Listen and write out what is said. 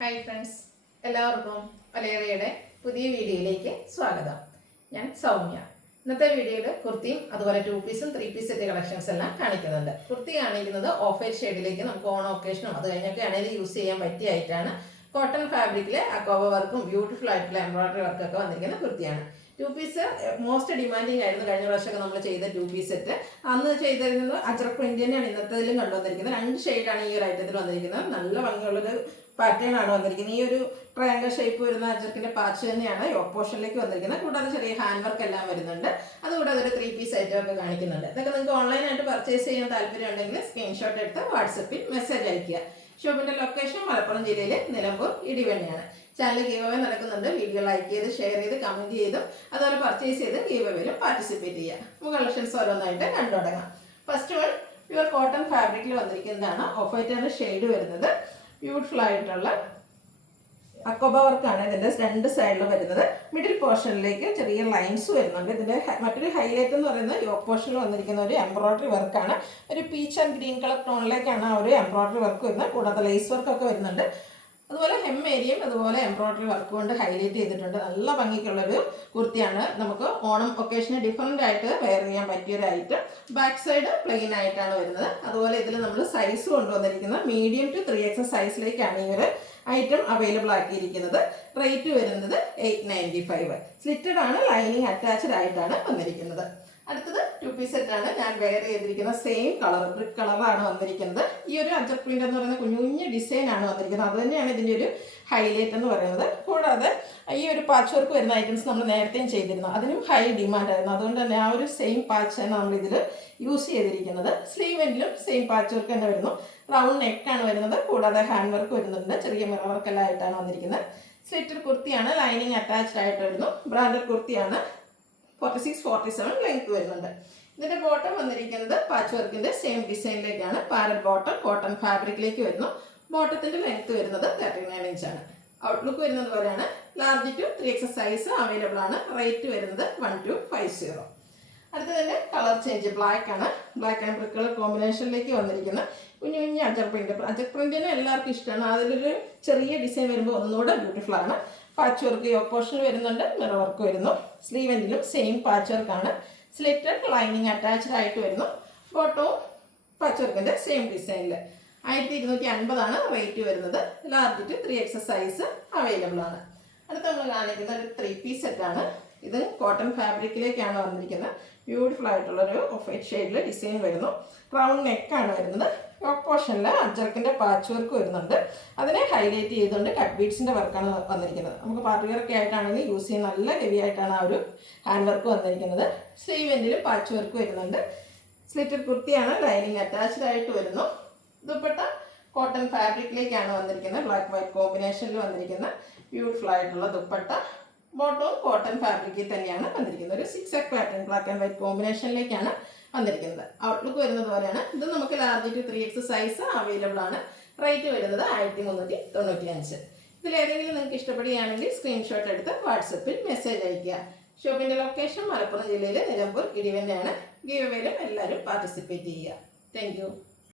Hi friends, എല്ലാവർക്കും വലയറയുടെ പുതിയ വീഡിയോയിലേക്ക് സ്വാഗതം. ഞാൻ സൗമ്യ. ഇന്നത്തെ വീഡിയോയിൽ കുർത്തിയും അതുപോലെ 2 പീസും 3 പീസ് സെറ്റ് കളക്ഷൻസ് എല്ലാം കാണിക്കുന്നുണ്ട്. കുർത്തി കാണിക്കുന്നത് ഓഫ് വൈറ്റ് ഷെയ്ഡിലേക്ക് നമുക്ക് ഓൺ ഒക്കേഷനും അത് കഴിഞ്ഞൊക്കെ ആണെങ്കിൽ യൂസ് ചെയ്യാൻ പറ്റിയ ആയിട്ടാണ്. കോട്ടൺ ഫാബ്രിക്കിലെ അക്കോബ വർക്കും ബ്യൂട്ടിഫുൾ ആയിട്ടുള്ള എംബ്രോയിഡറി വർക്കൊക്കെ വന്നിരിക്കുന്ന കുർത്തിയാണ്. 2 പീസ് മോസ്റ്റ് ഡിമാൻഡിങ് ആയിരുന്നു. കഴിഞ്ഞ പ്രാവശ്യമൊക്കെ നമ്മൾ ചെയ്ത 2 പീസ് സെറ്റ് അന്ന് ചെയ്തിരുന്നത് അജ്രക് പ്രിന്റ് തന്നെയാണ് ഇന്നത്തേതിലും കണ്ടുവന്നിരിക്കുന്നത്. 2 ഷെയ്ഡാണ് ഈ ഒരു ഐറ്റത്തിൽ വന്നിരിക്കുന്നത്. നല്ല ഭംഗിയുള്ളൊരു പാറ്റേൺ ആണ് വന്നിരിക്കുന്നത്. ഈ ഒരു ട്രയാങ്കിൾ ഷേപ്പ് വരുന്ന അജ്രക്കിന്റെ പാച്ച് തന്നെയാണ് യോക്ക് പോർഷനിലേക്ക് വന്നിരിക്കുന്നത്. കൂടാതെ ചെറിയ ഹാൻഡ് വർക്ക് എല്ലാം വരുന്നുണ്ട്. അതുകൂടാതെ ഒരു 3 പീസ് ഐറ്റം ഒക്കെ കാണിക്കുന്നുണ്ട്. ഇതൊക്കെ നിങ്ങൾക്ക് ഓൺലൈനായിട്ട് പർച്ചേസ് ചെയ്യാൻ താല്പര്യം ഉണ്ടെങ്കിൽ സ്ക്രീൻഷോട്ട് എടുത്ത് വാട്സപ്പിൽ മെസ്സേജ് അയക്കുക. ഷോപ്പിന്റെ ലൊക്കേഷൻ മലപ്പുറം ജില്ലയിലെ നിലമ്പൂർ ഇടിവണ്ണിയാണ്. ചാനൽ ഗീവ് അവേ നടക്കുന്നുണ്ട്. വീഡിയോ ലൈക്ക് ചെയ്ത് ഷെയർ ചെയ്ത് കമന്റ് ചെയ്തും അതുപോലെ പർച്ചേസ് ചെയ്ത് ഗീവ് അവേയിലും പാർട്ടിസിപ്പേറ്റ് ചെയ്യുക. നമുക്ക് കളക്ഷൻസ് ഓരോന്നായിട്ട് കണ്ടു തുടങ്ങാം. ഫസ്റ്റ് വൺ പ്യുവർ കോട്ടൺ ഫാബ്രിക്കിൽ വന്നിരിക്കുന്നതാണ്. ഓഫ് വൈറ്റ് ആണ് ഷെയ്ഡ് വരുന്നത്. ബ്യൂട്ടിഫുൾ ആയിട്ടുള്ള അക്കോബ വർക്കാണ് ഇതിന്റെ 2 സൈഡിൽ വരുന്നത്. മിഡിൽ പോർഷനിലേക്ക് ചെറിയ ലൈൻസ് വരുന്നുണ്ട്. ഇതിന്റെ മറ്റൊരു ഹൈലൈറ്റ് എന്ന് പറയുന്നത് യോക്ക് പോർഷനിൽ വന്നിരിക്കുന്ന ഒരു എംബ്രോയിഡറി വർക്കാണ്. ഒരു പീച്ച് ആൻഡ് ഗ്രീൻ കളർ ടോണിലേക്കാണ് ആ ഒരു എംബ്രോയിഡറി വർക്ക് വരുന്നത്. കൂടാതെ ലേസ് വർക്ക് ഒക്കെ വരുന്നുണ്ട്. അതുപോലെ ഹെം ഏരിയയും അതുപോലെ എംബ്രോയിഡറി വർക്ക് കൊണ്ട് ഹൈലൈറ്റ് ചെയ്തിട്ടുണ്ട്. നല്ല ഭംഗിക്കുള്ളൊരു കുർത്തിയാണ്. നമുക്ക് ഓണം ഒക്കേഷന് ഡിഫറെൻ്റ് ആയിട്ട് വെയർ ചെയ്യാൻ പറ്റിയൊരു ഐറ്റം. ബാക്ക് സൈഡ് പ്ലെയിൻ ആയിട്ടാണ് വരുന്നത്. അതുപോലെ ഇതിൽ നമ്മൾ സൈസ് കൊണ്ടുവന്നിരിക്കുന്നത് മീഡിയം ടു 3X സൈസിലേക്കാണ് ഈ ഒരു ഐറ്റം അവൈലബിൾ ആക്കിയിരിക്കുന്നത്. റേറ്റ് വരുന്നത് 895. സ്ലിറ്റഡ് ആണ്, ലൈനിങ് അറ്റാച്ച്ഡ് ആയിട്ടാണ് വന്നിരിക്കുന്നത്. അടുത്തത് 2 പീസ് സെറ്റ് ആണ്. ഞാൻ വെയർ ചെയ്തിരിക്കുന്ന സെയിം കളർ ബ്രിക്ക് കളറാണ് വന്നിരിക്കുന്നത്. ഈ ഒരു അജർ പ്രിന്റ് എന്ന് പറയുന്ന കുഞ്ഞു ഡിസൈൻ ആണ് വന്നിരിക്കുന്നത്. അത് തന്നെയാണ് ഇതിൻ്റെ ഒരു ഹൈലൈറ്റ് എന്ന് പറയുന്നത്. കൂടാതെ ഈ ഒരു പാച്ച് വർക്ക് വരുന്ന ഐറ്റംസ് നമ്മൾ നേരത്തെയും ചെയ്തിരുന്നു. അതിനും ഹൈ ഡിമാൻഡ് ആയിരുന്നു. അതുകൊണ്ട് തന്നെ ആ ഒരു സെയിം പാച്ച് ആണ് നമ്മൾ ഇതിൽ യൂസ് ചെയ്തിരിക്കുന്നത്. സ്ലീവെന്റിലും സെയിം പാച്ച് വർക്ക് തന്നെ വരുന്നു. റൗണ്ട് നെക്കാണ് വരുന്നത്. കൂടാതെ ഹാൻഡ് വർക്ക് വരുന്നുണ്ട്. ചെറിയ മിറർ വർക്ക് എല്ലാം ആയിട്ടാണ് വന്നിരിക്കുന്നത്. സ്ലിറ്റഡ് കുർത്തിയാണ്, ലൈനിങ് അറ്റാച്ച്ഡ് ആയിട്ട് വരുന്നു. ബ്രാൻഡഡ് കുർത്തിയാണ്. 46-47 ലെങ്ത് വരുന്നുണ്ട്. ഇതിന്റെ ബോട്ടം വന്നിരിക്കുന്നത് പാച്ച് വർക്കിന്റെ സെയിം ഡിസൈനിലേക്കാണ്. പാരൽ ബോട്ടം കോട്ടൺ ഫാബ്രിക്കിലേക്ക് വരുന്നു. ബോട്ടത്തിന്റെ ലെങ്ത് വരുന്നത് 39 ഇഞ്ചാണ്. ഔട്ട്ലുക്ക് വരുന്നത് പോലെയാണ്. Large to 3X size available ആണ്. റേറ്റ് വരുന്നത് 1250. അടുത്ത തന്നെ കളർ ചേഞ്ച് ബ്ലാക്ക് ആണ്. ബ്ലാക്ക് ആൻഡ് ബ്രിക്ക് കളർ കോമ്പിനേഷനിലേക്ക് വന്നിരിക്കുന്ന കുഞ്ഞു അജർ പ്രിന്റ്. അജർ പ്രിന്റിന് എല്ലാവർക്കും ഇഷ്ടമാണ്. അതിലൊരു ചെറിയ ഡിസൈൻ വരുമ്പോൾ ഒന്നുകൂടെ ബ്യൂട്ടിഫുൾ ആണ്. പാച്ച് വർക്ക് യോക്ക് പോർഷൻ വരുന്നുണ്ട്. മിറർ വർക്ക് വരുന്നു. സ്ലീവെന്റിലും സെയിം പാച്ച് വർക്കാണ്. സ്ലിറ്റഡ് ലൈനിങ് അറ്റാച്ച്ഡ് ആയിട്ട് വരുന്നു. ബോട്ടവും പാച്ച് വർക്കിന്റെ സെയിം ഡിസൈനിൽ 1250 ആണ് റേറ്റ് വരുന്നത്. Large to 3X size available ആണ്. അടുത്ത നമ്മൾ കാണിക്കുന്ന ഒരു 3 പീസ് സെറ്റ് ആണ്. ഇത് കോട്ടൺ ഫാബ്രിക്കിലേക്കാണ് വന്നിരിക്കുന്നത്. ബ്യൂട്ടിഫുൾ ആയിട്ടുള്ളൊരു ഓഫ് വൈറ്റ് ഷെയ്ഡിൽ ഡിസൈൻ വരുന്നു. റൗണ്ട് നെക്കാണ് വരുന്നത്. യോക്ക് പോർഷനിൽ അജർക്കിന്റെ പാച്ച് വർക്ക് വരുന്നുണ്ട്. അതിനെ ഹൈലൈറ്റ് ചെയ്തുകൊണ്ട് കട്ട് ബീഡ്സിന്റെ വർക്കാണ് വന്നിരിക്കുന്നത്. നമുക്ക് പാർട്ടി വെയർ ഒക്കെ ആയിട്ടാണെങ്കിൽ യൂസ് ചെയ്യാൻ നല്ല ഹെവി ആയിട്ടാണ് ആ ഒരു ഹാൻഡ് വർക്ക് വന്നിരിക്കുന്നത്. സ്ലീവെന്റിലും പാച്ച് വർക്ക് വരുന്നുണ്ട്. സ്ലിറ്റഡ് കുർത്തിയാണ്, ലൈനിങ് അറ്റാച്ച്ഡ് ആയിട്ട് വരുന്നു. ദുപ്പട്ട കോട്ടൺ ഫാബ്രിക്കിലേക്കാണ് വന്നിരിക്കുന്നത്. ബ്ലാക്ക് വൈറ്റ് കോമ്പിനേഷനിൽ വന്നിരിക്കുന്ന ബ്യൂട്ടിഫുൾ ആയിട്ടുള്ള ദുപ്പട്ട. ബോട്ടവും കോട്ടൺ ഫാബ്രിക്കിൽ തന്നെയാണ് വന്നിരിക്കുന്നത്. ഒരു 6 പാറ്റേൺ ബ്ലാക്ക് ആൻഡ് വൈറ്റ് കോമ്പിനേഷനിലേക്കാണ് വന്നിരിക്കുന്നത്. ഔട്ട്ലുക്ക് വരുന്നത് പോലെയാണ്. ഇത് നമുക്ക് large to 3X size available ആണ്. റേറ്റ് വരുന്നത് 1395. ഇതിലേതെങ്കിലും നിങ്ങൾക്ക് ഇഷ്ടപ്പെടുകയാണെങ്കിൽ സ്ക്രീൻഷോട്ട് എടുത്ത് വാട്സപ്പിൽ മെസ്സേജ് അയയ്ക്കുക. ഷോപ്പിന്റെ ലൊക്കേഷൻ മലപ്പുറം ജില്ലയിലെ നിലമ്പൂർ ഇടിവണ്ണിയാണ്. ഗീവ് അവേയിലും എല്ലാവരും പാർട്ടിസിപ്പേറ്റ് ചെയ്യുക. Thank you.